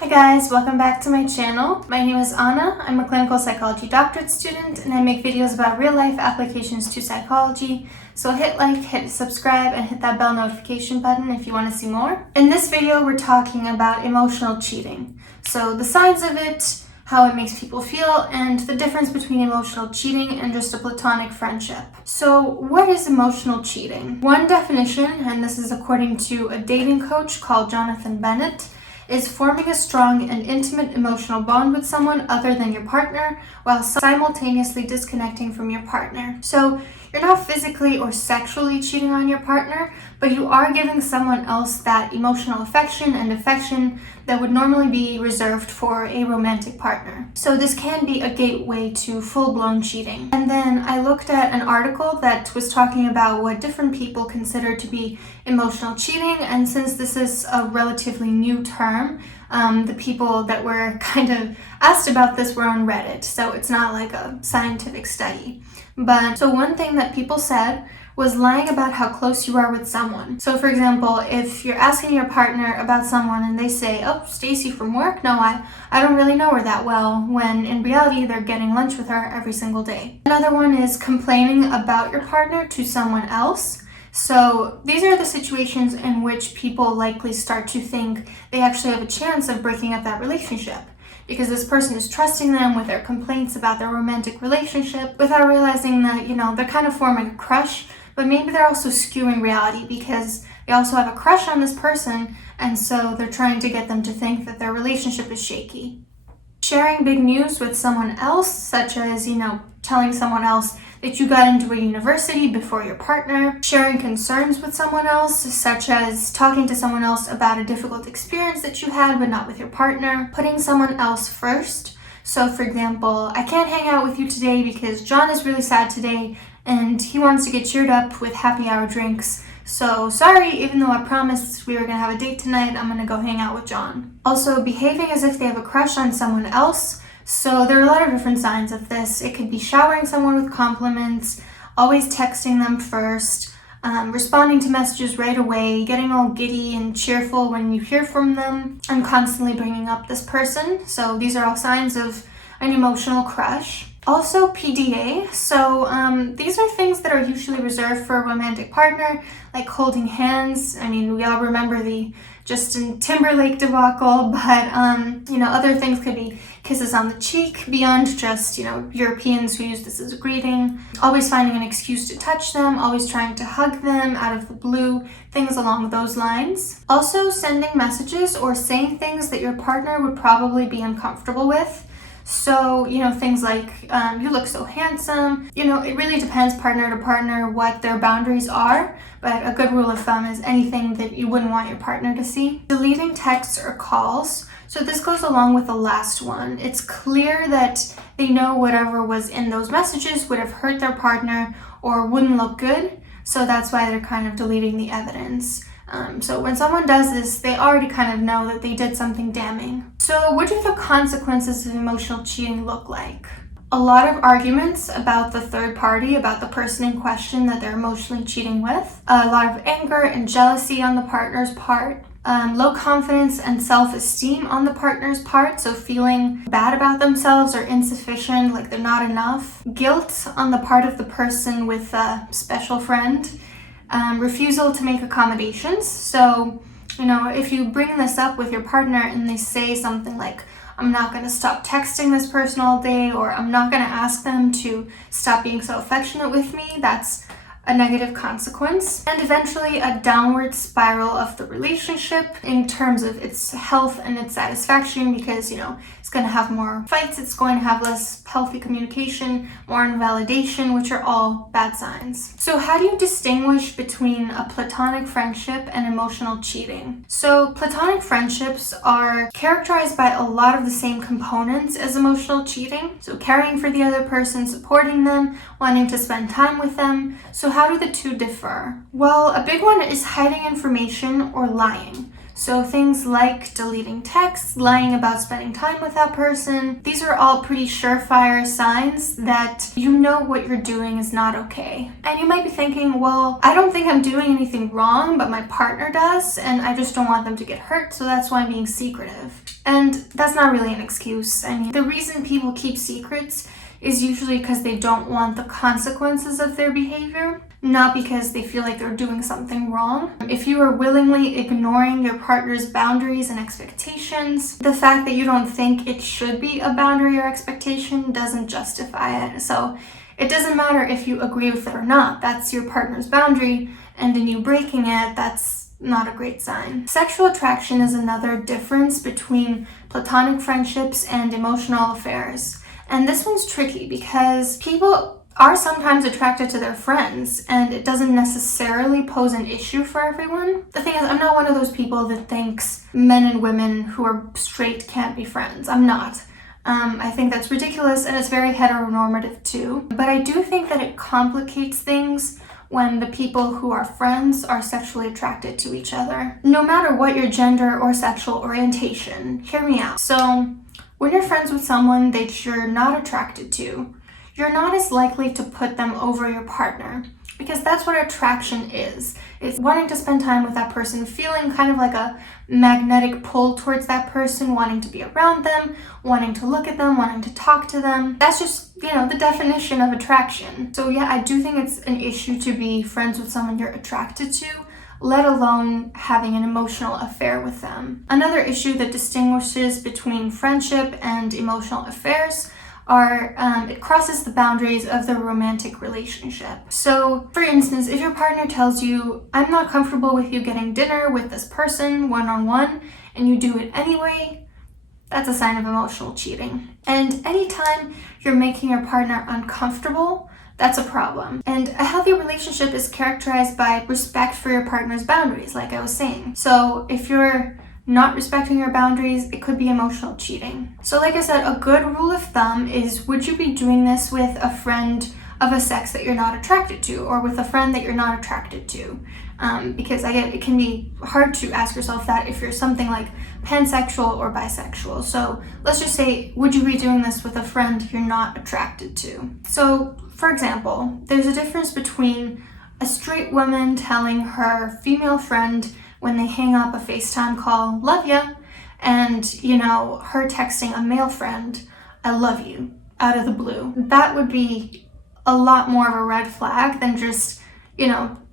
Hi guys, welcome back to my channel. My name is Anna. I'm a clinical psychology doctorate student and I make videos about real life applications to psychology. So hit like, hit subscribe, and hit that bell notification button if you want to see more. In this video, we're talking about emotional cheating. So the signs of it, how it makes people feel, and the difference between emotional cheating and just a platonic friendship. So what is emotional cheating? One definition, and this is according to a dating coach called Jonathan Bennett, is forming a strong and intimate emotional bond with someone other than your partner while simultaneously disconnecting from your partner. So you're not physically or sexually cheating on your partner, but you are giving someone else that emotional affection and affection that would normally be reserved for a romantic partner. So this can be a gateway to full-blown cheating. And then I looked at an article that was talking about what different people consider to be emotional cheating, and since this is a relatively new term, the people that were kind of asked about this were on Reddit, so it's not like a scientific study. But so one thing that people said was lying about how close you are with someone. So for example, if you're asking your partner about someone and they say, "Oh, Stacy from work? No, I don't really know her that well," when in reality they're getting lunch with her every single day. Another one is complaining about your partner to someone else. So these are the situations in which people likely start to think they actually have a chance of breaking up that relationship, because this person is trusting them with their complaints about their romantic relationship without realizing that, they're kind of forming a crush, but maybe they're also skewing reality because they also have a crush on this person, and so they're trying to get them to think that their relationship is shaky. Sharing big news with someone else, such as, telling someone else that you got into a university before your partner. Sharing concerns with someone else, such as talking to someone else about a difficult experience that you had but not with your partner. Putting someone else first. So for example, I can't hang out with you today because John is really sad today and he wants to get cheered up with happy hour drinks. So sorry, even though I promised we were going to have a date tonight, I'm going to go hang out with John. Also, behaving as if they have a crush on someone else. So there are a lot of different signs of this. It could be showering someone with compliments, always texting them first, responding to messages right away, getting all giddy and cheerful when you hear from them, and constantly bringing up this person. So these are all signs of an emotional crush. Also PDA, so these are things that are usually reserved for a romantic partner, like holding hands. I mean, we all remember the Justin Timberlake debacle, but other things could be kisses on the cheek, beyond just, Europeans who use this as a greeting. Always finding an excuse to touch them, always trying to hug them out of the blue, things along those lines. Also sending messages or saying things that your partner would probably be uncomfortable with. So, things like, you look so handsome. It really depends partner to partner what their boundaries are, but a good rule of thumb is anything that you wouldn't want your partner to see. Deleting texts or calls. So this goes along with the last one. It's clear that they know whatever was in those messages would have hurt their partner or wouldn't look good, so that's why they're kind of deleting the evidence. So when someone does this, they already kind of know that they did something damning. So what do the consequences of emotional cheating look like? A lot of arguments about the third party, about the person in question that they're emotionally cheating with. A lot of anger and jealousy on the partner's part. Low confidence and self-esteem on the partner's part, so feeling bad about themselves or insufficient, like they're not enough. Guilt on the part of the person with a special friend. Refusal to make accommodations. So, if you bring this up with your partner and they say something like, "I'm not going to stop texting this person all day," or "I'm not going to ask them to stop being so affectionate with me," that's a negative consequence. And eventually a downward spiral of the relationship in terms of its health and its satisfaction, because it's going to have more fights, it's going to have less healthy communication, more invalidation, which are all bad signs. So how do you distinguish between a platonic friendship and emotional cheating? So platonic friendships are characterized by a lot of the same components as emotional cheating. So caring for the other person, supporting them, wanting to spend time with them. So how do the two differ? Well, a big one is hiding information or lying. So things like deleting texts, lying about spending time with that person, these are all pretty surefire signs that you know what you're doing is not okay. And you might be thinking, well, I don't think I'm doing anything wrong, but my partner does, and I just don't want them to get hurt, so that's why I'm being secretive. And that's not really an excuse. I mean, the reason people keep secrets is usually because they don't want the consequences of their behavior, not because they feel like they're doing something wrong. If you are willingly ignoring your partner's boundaries and expectations, the fact that you don't think it should be a boundary or expectation doesn't justify it. So it doesn't matter if you agree with it or not. That's your partner's boundary, and in you breaking it, that's not a great sign. Sexual attraction is another difference between platonic friendships and emotional affairs. And this one's tricky because people are sometimes attracted to their friends, and it doesn't necessarily pose an issue for everyone. The thing is, I'm not one of those people that thinks men and women who are straight can't be friends. I'm not. I think that's ridiculous, and it's very heteronormative too. But I do think that it complicates things when the people who are friends are sexually attracted to each other. No matter what your gender or sexual orientation, hear me out. So when you're friends with someone that you're not attracted to, you're not as likely to put them over your partner, because that's what attraction is. It's wanting to spend time with that person, feeling kind of like a magnetic pull towards that person, wanting to be around them, wanting to look at them, wanting to talk to them. That's just, the definition of attraction. So yeah, I do think it's an issue to be friends with someone you're attracted to, let alone having an emotional affair with them. Another issue that distinguishes between friendship and emotional affairs are it crosses the boundaries of the romantic relationship. So, for instance, if your partner tells you, I'm not comfortable with you getting dinner with this person one-on-one, and you do it anyway, that's a sign of emotional cheating. And anytime you're making your partner uncomfortable, that's a problem. And a healthy relationship is characterized by respect for your partner's boundaries, like I was saying. So if you're not respecting your boundaries, it could be emotional cheating. So like I said, a good rule of thumb is, would you be doing this with a friend of a sex that you're not attracted to, or with a friend that you're not attracted to? Because again, it can be hard to ask yourself that if you're something like pansexual or bisexual. So let's just say, would you be doing this with a friend you're not attracted to? So for example, there's a difference between a straight woman telling her female friend when they hang up a FaceTime call, love ya, and, her texting a male friend, I love you, out of the blue. That would be a lot more of a red flag than just,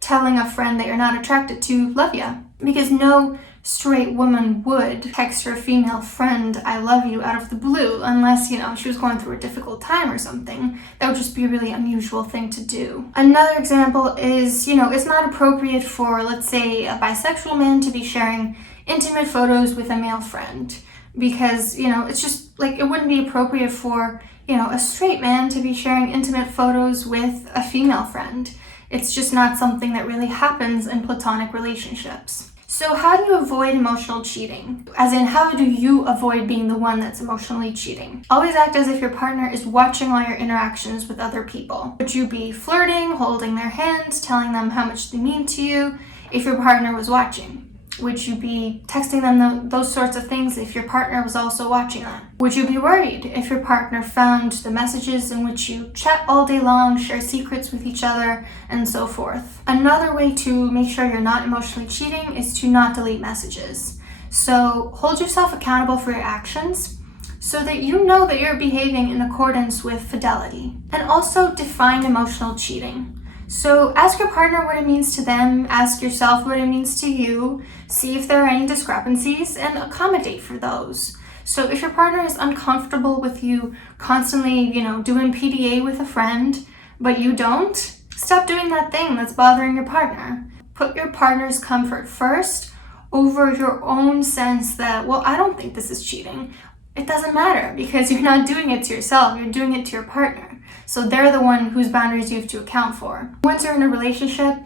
telling a friend that you're not attracted to, love ya. Because no straight woman would text her female friend, I love you, out of the blue, unless, she was going through a difficult time or something. That would just be a really unusual thing to do. Another example is, it's not appropriate for, let's say, a bisexual man to be sharing intimate photos with a male friend, because, it's just, it wouldn't be appropriate for, a straight man to be sharing intimate photos with a female friend. It's just not something that really happens in platonic relationships. So how do you avoid emotional cheating? As in, how do you avoid being the one that's emotionally cheating? Always act as if your partner is watching all your interactions with other people. Would you be flirting, holding their hands, telling them how much they mean to you if your partner was watching? Would you be texting them those sorts of things if your partner was also watching them? Would you be worried if your partner found the messages in which you chat all day long, share secrets with each other, and so forth? Another way to make sure you're not emotionally cheating is to not delete messages. So hold yourself accountable for your actions so that you know that you're behaving in accordance with fidelity. And also define emotional cheating. So ask your partner what it means to them, ask yourself what it means to you, see if there are any discrepancies, and accommodate for those. So if your partner is uncomfortable with you constantly, doing PDA with a friend, but you don't, stop doing that thing that's bothering your partner. Put your partner's comfort first over your own sense that, well, I don't think this is cheating. It doesn't matter because you're not doing it to yourself, you're doing it to your partner. So they're the one whose boundaries you have to account for. Once you're in a relationship,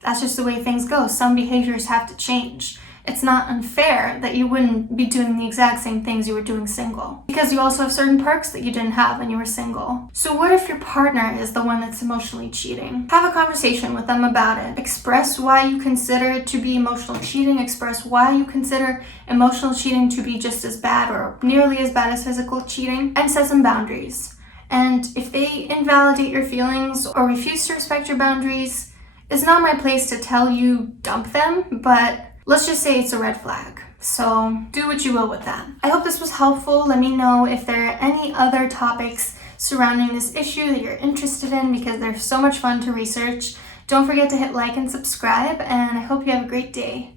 that's just the way things go. Some behaviors have to change. it's not unfair that you wouldn't be doing the exact same things you were doing single. Because you also have certain perks that you didn't have when you were single. So what if your partner is the one that's emotionally cheating? Have a conversation with them about it. Express why you consider it to be emotional cheating. Express why you consider emotional cheating to be just as bad or nearly as bad as physical cheating. And set some boundaries. And if they invalidate your feelings or refuse to respect your boundaries, it's not my place to tell you dump them, but let's just say it's a red flag. So do what you will with that. I hope this was helpful. Let me know if there are any other topics surrounding this issue that you're interested in, because they're so much fun to research. Don't forget to hit like and subscribe, and I hope you have a great day.